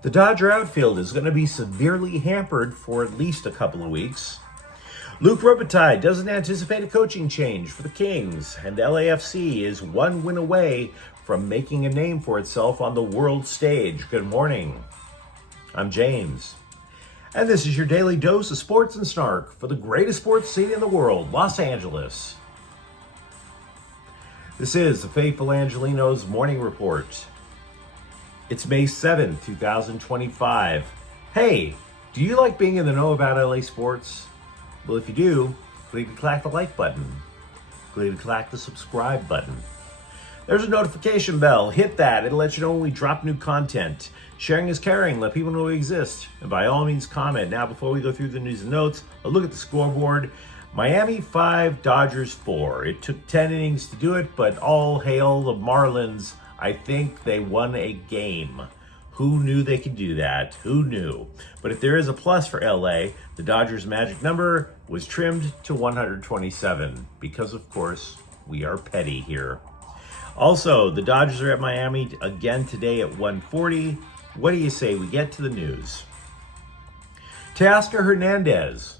The Dodger outfield is going to be severely hampered for at least a couple of weeks. Luc Robitaille doesn't anticipate a coaching change for the Kings, and LAFC is one win away from making a name for itself on the world stage. Good morning. I'm James, and this is your daily dose of sports and snark for the greatest sports city in the world, Los Angeles. This is the faithful Angelenos morning report. It's May 7th, 2025. Hey, do you like being in the know about LA sports? Well, if you do, click the like button. Click the subscribe button. There's a notification bell. Hit that. It'll let you know when we drop new content. Sharing is caring. Let people know we exist. And by all means, comment. Now, before we go through the news and notes, a look at the scoreboard. Miami 5, Dodgers 4. It took 10 innings to do it, but all hail the Marlins. I think they won a game. Who knew they could do that? Who knew? But if there is a plus for LA, the Dodgers' magic number was trimmed to 127 because, of course, we are petty here. Also, the Dodgers are at Miami again today at 1:40. What do you say we get to the news? Teoscar Hernandez,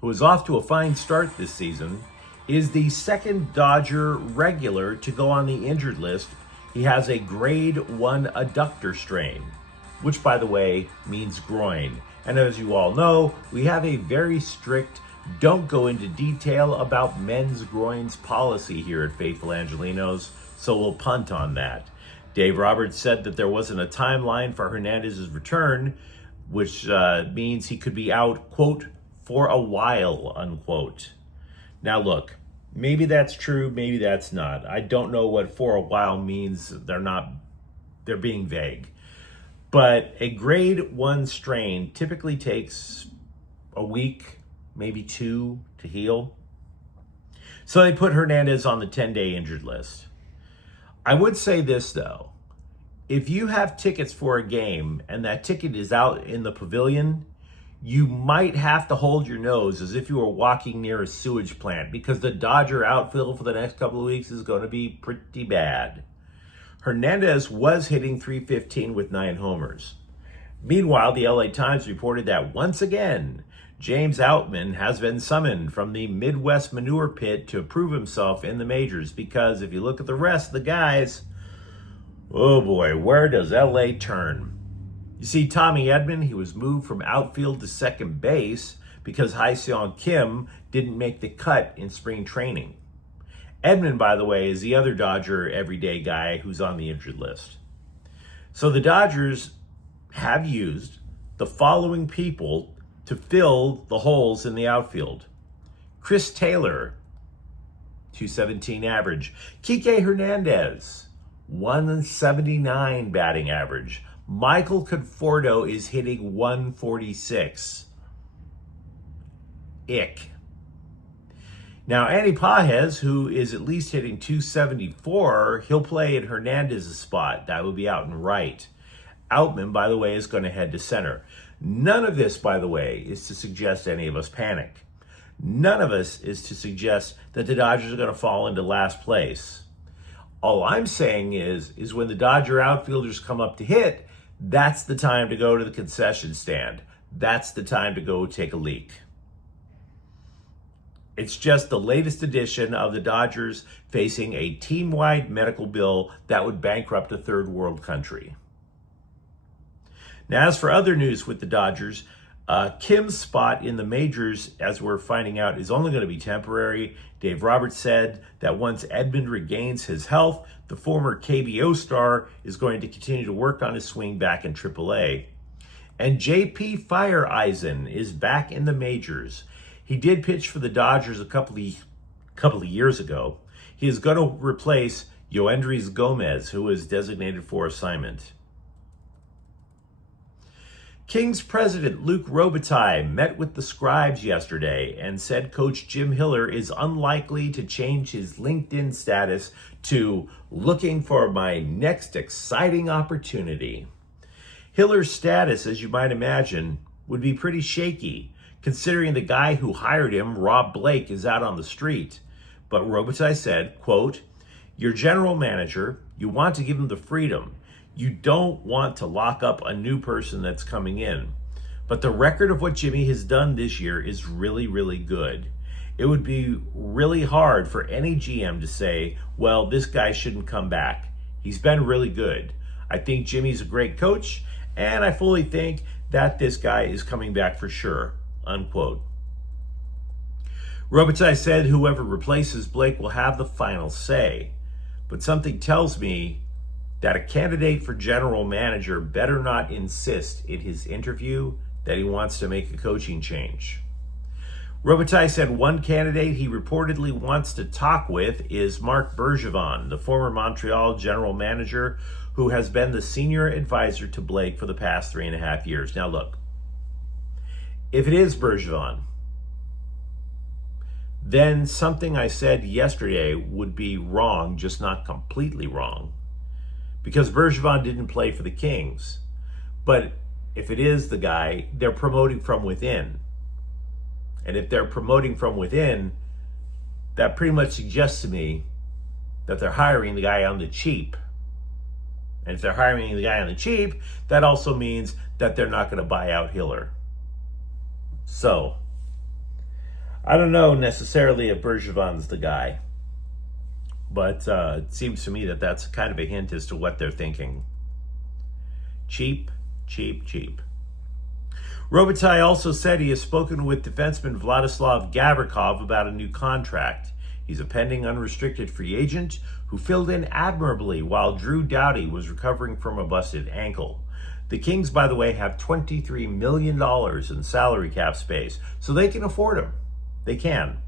who is off to a fine start this season, is the second Dodger regular to go on the injured list. He has a grade 1 adductor strain, which, by the way, means groin. And as you all know, we have a very strict don't go into detail about men's groins policy here at Faithful Angelenos, so we'll punt on that. Dave Roberts said that there wasn't a timeline for Hernandez's return, which means he could be out, quote, for a while, unquote. Now look, maybe that's true, maybe that's not. I don't know what for a while means. They're being vague. But a grade 1 strain typically takes a week, maybe 2 to heal. So they put Hernandez on the 10-day injured list. I would say this though, if you have tickets for a game and that ticket is out in the pavilion, you might have to hold your nose as if you were walking near a sewage plant because the Dodger outfield for the next couple of weeks is going to be pretty bad. Hernandez was hitting .315 with 9 homers. Meanwhile, the LA Times reported that once again, James Outman has been summoned from the Midwest manure pit to prove himself in the majors because if you look at the rest of the guys, oh boy, where does LA turn? You see, Tommy Edman, he was moved from outfield to second base because Ha-Seong Kim didn't make the cut in spring training. Edman, by the way, is the other Dodger everyday guy who's on the injured list. So the Dodgers have used the following people to fill the holes in the outfield. Chris Taylor, .217 average. Kike Hernandez, 179 batting average. Michael Conforto is hitting 146. Ick. Now, Andy Pages, who is at least hitting 274, he'll play in Hernandez's spot. That will be out and right. Outman, by the way, is going to head to center. None of this, by the way, is to suggest any of us panic. None of us is to suggest that the Dodgers are going to fall into last place. All I'm saying is when the Dodger outfielders come up to hit, that's the time to go to the concession stand. That's the time to go take a leak. It's just the latest edition of the Dodgers facing a team-wide medical bill that would bankrupt a third world country. Now, as for other news with the Dodgers, Kim's spot in the majors, as we're finding out, is only going to be temporary. Dave Roberts said that once Edman regains his health, the former KBO star is going to continue to work on his swing back in AAA. And JP Fireeisen is back in the majors. He did pitch for the Dodgers a couple of years ago. He is going to replace Yoendrys Gomez, who is designated for assignment. Kings president Luc Robitaille met with the scribes yesterday and said Coach Jim Hiller is unlikely to change his LinkedIn status to looking for my next exciting opportunity. Hiller's status, as you might imagine, would be pretty shaky, considering the guy who hired him, Rob Blake, is out on the street. But Robitaille said, quote, "Your general manager, you want to give him the freedom. You don't want to lock up a new person that's coming in. But the record of what Jimmy has done this year is really, really good. It would be really hard for any GM to say, well, this guy shouldn't come back. He's been really good. I think Jimmy's a great coach, and I fully think that this guy is coming back for sure, unquote. Robitaille said whoever replaces Blake will have the final say, but something tells me that a candidate for general manager better not insist in his interview that he wants to make a coaching change. Robitaille said one candidate he reportedly wants to talk with is Marc Bergevin, the former Montreal general manager who has been the senior advisor to Blake for the past 3.5 years. Now look, if it is Bergevin, then something I said yesterday would be wrong, just not completely wrong, because Bergevin didn't play for the Kings. But if it is the guy, they're promoting from within. And if they're promoting from within, that pretty much suggests to me that they're hiring the guy on the cheap. And if they're hiring the guy on the cheap, that also means that they're not going to buy out Hiller. So, I don't know necessarily if Bergevin's the guy, but it seems to me that that's kind of a hint as to what they're thinking. Cheap, cheap, cheap. Robitaille also said he has spoken with defenseman Vladislav Gavrikov about a new contract. He's a pending unrestricted free agent who filled in admirably while Drew Doughty was recovering from a busted ankle. The Kings, by the way, have $23 million in salary cap space, so they can afford him. They can.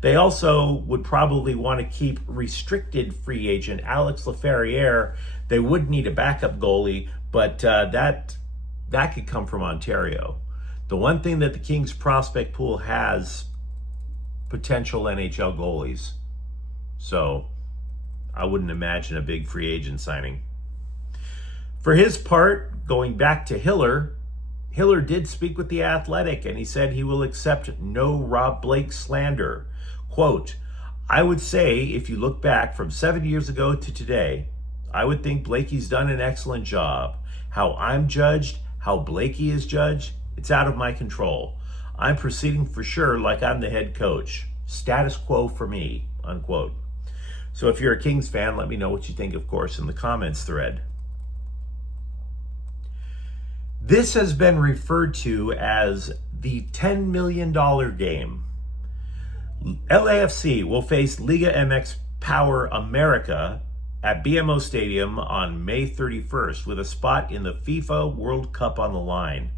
They also would probably want to keep restricted free agent Alex Laferriere. They would need a backup goalie, but that could come from Ontario. The one thing that the Kings prospect pool has, potential NHL goalies. So I wouldn't imagine a big free agent signing. For his part, going back to Hiller did speak with The Athletic, and he said he will accept no Rob Blake slander. Quote, I would say if you look back from 7 years ago to today, I would think Blakey's done an excellent job. How I'm judged, how Blakey is judged, it's out of my control. I'm proceeding for sure like I'm the head coach. Status quo for me, unquote. So if you're a Kings fan, let me know what you think, of course, in the comments thread. This has been referred to as the $10 million game. LAFC will face Liga MX Power America at BMO Stadium on May 31st with a spot in the FIFA World Cup on the line.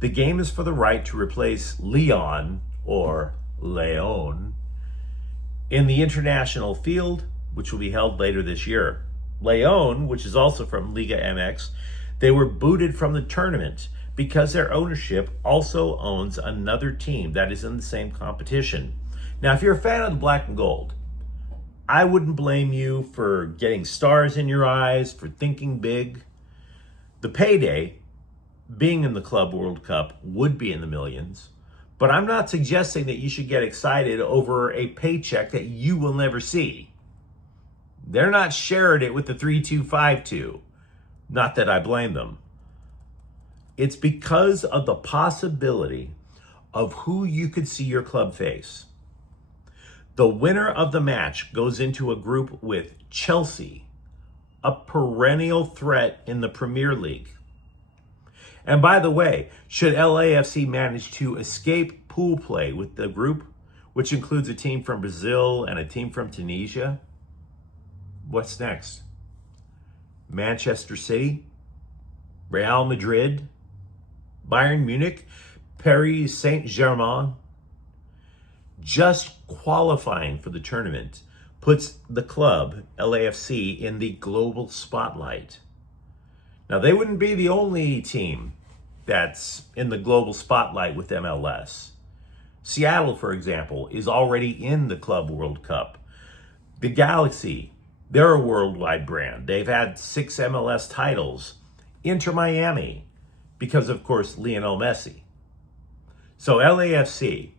The game is for the right to replace Leon, or Leon, in the international field, which will be held later this year. Leon, which is also from Liga MX, they were booted from the tournament because their ownership also owns another team that is in the same competition. Now, if you're a fan of the black and gold, I wouldn't blame you for getting stars in your eyes, for thinking big. The payday, being in the Club World Cup, would be in the millions. But I'm not suggesting that you should get excited over a paycheck that you will never see. They're not sharing it with the 3252. Not that I blame them. It's because of the possibility of who you could see your club face. The winner of the match goes into a group with Chelsea, a perennial threat in the Premier League. And by the way, should LAFC manage to escape pool play with the group, which includes a team from Brazil and a team from Tunisia, what's next? Manchester City, Real Madrid, Bayern Munich, Paris Saint-Germain. Just qualifying for the tournament puts the club, LAFC, in the global spotlight. Now, they wouldn't be the only team that's in the global spotlight with MLS. Seattle, for example, is already in the Club World Cup. The Galaxy, they're a worldwide brand. They've had 6 MLS titles. Inter Miami, because, of course, Lionel Messi. So LAFC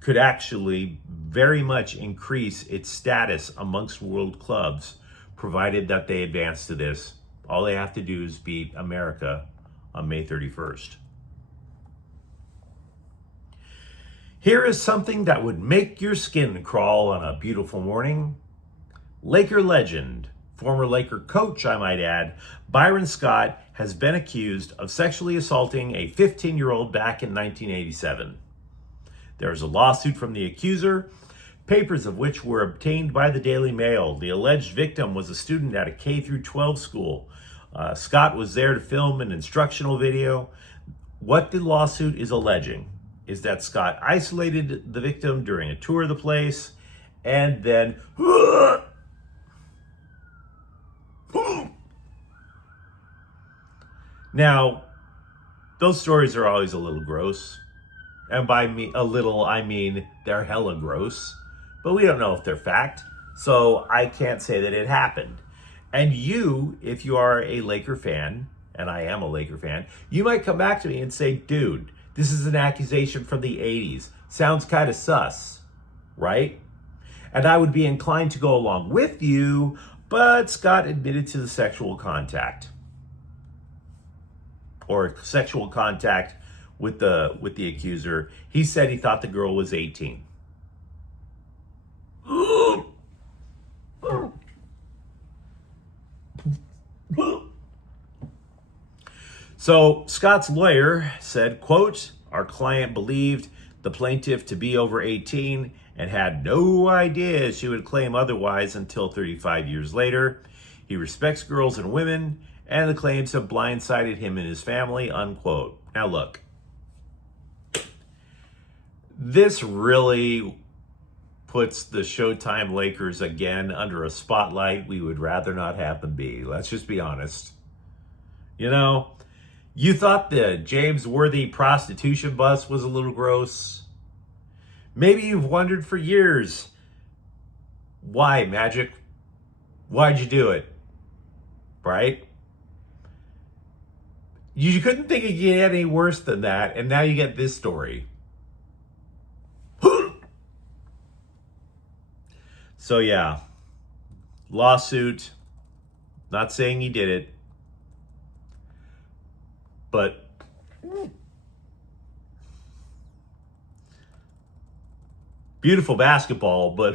could actually very much increase its status amongst world clubs, provided that they advance to this. All they have to do is beat America on May 31st. Here is something that would make your skin crawl on a beautiful morning. Laker legend, former Laker coach, I might add, Byron Scott has been accused of sexually assaulting a 15-year-old back in 1987. There is a lawsuit from the accuser, papers of which were obtained by the Daily Mail. The alleged victim was a student at a K-12 school. Scott was there to film an instructional video. What the lawsuit is alleging is that Scott isolated the victim during a tour of the place and then now, those stories are always a little gross. And by a little, I mean they're hella gross. But we don't know if they're fact, so I can't say that it happened. And you, if you are a Laker fan, and I am a Laker fan, you might come back to me and say, dude, this is an accusation from the 80s. Sounds kind of sus, right? And I would be inclined to go along with you, but Scott admitted to the sexual contact. Or sexual contact with the accuser. He said he thought the girl was 18. So Scott's lawyer said, quote, our client believed the plaintiff to be over 18 and had no idea she would claim otherwise until 35 years later. He respects girls and women, and the claims have blindsided him and his family, unquote. Now look, this really puts the Showtime Lakers again under a spotlight we would rather not have them be. Let's just be honest. You know, you thought the James Worthy prostitution bust was a little gross. Maybe you've wondered for years, why, Magic? Why'd you do it? Right? You couldn't think it could get any worse than that, and now you get this story. So yeah, lawsuit, not saying he did it, but beautiful basketball, but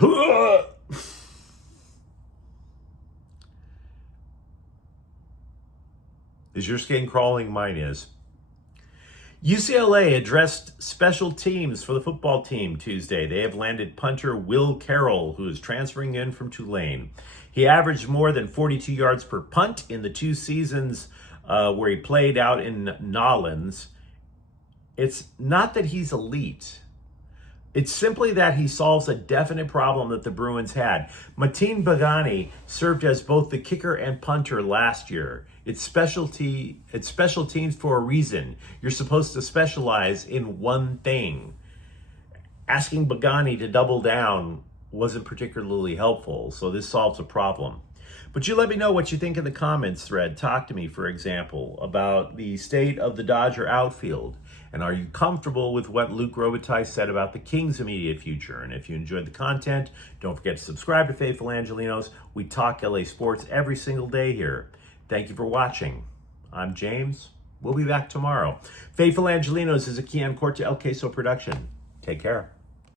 is your skin crawling? Mine is. UCLA addressed special teams for the football team Tuesday. They have landed punter Will Carroll, who is transferring in from Tulane. He averaged more than 42 yards per punt in the 2 seasons where he played out in Nolens. It's not that he's elite. It's simply that he solves a definite problem that the Bruins had. Mateen Bagani served as both the kicker and punter last year. It's special teams for a reason. You're supposed to specialize in one thing. Asking Bagani to double down wasn't particularly helpful, so this solves a problem. But you let me know what you think in the comments thread. Talk to me, for example, about the state of the Dodger outfield. And are you comfortable with what Luc Robitaille said about the Kings' immediate future? And if you enjoyed the content, don't forget to subscribe to Faithful Angelenos. We talk LA sports every single day here. Thank you for watching. I'm James. We'll be back tomorrow. Faithful Angelenos is a Kian Corte El Queso production. Take care.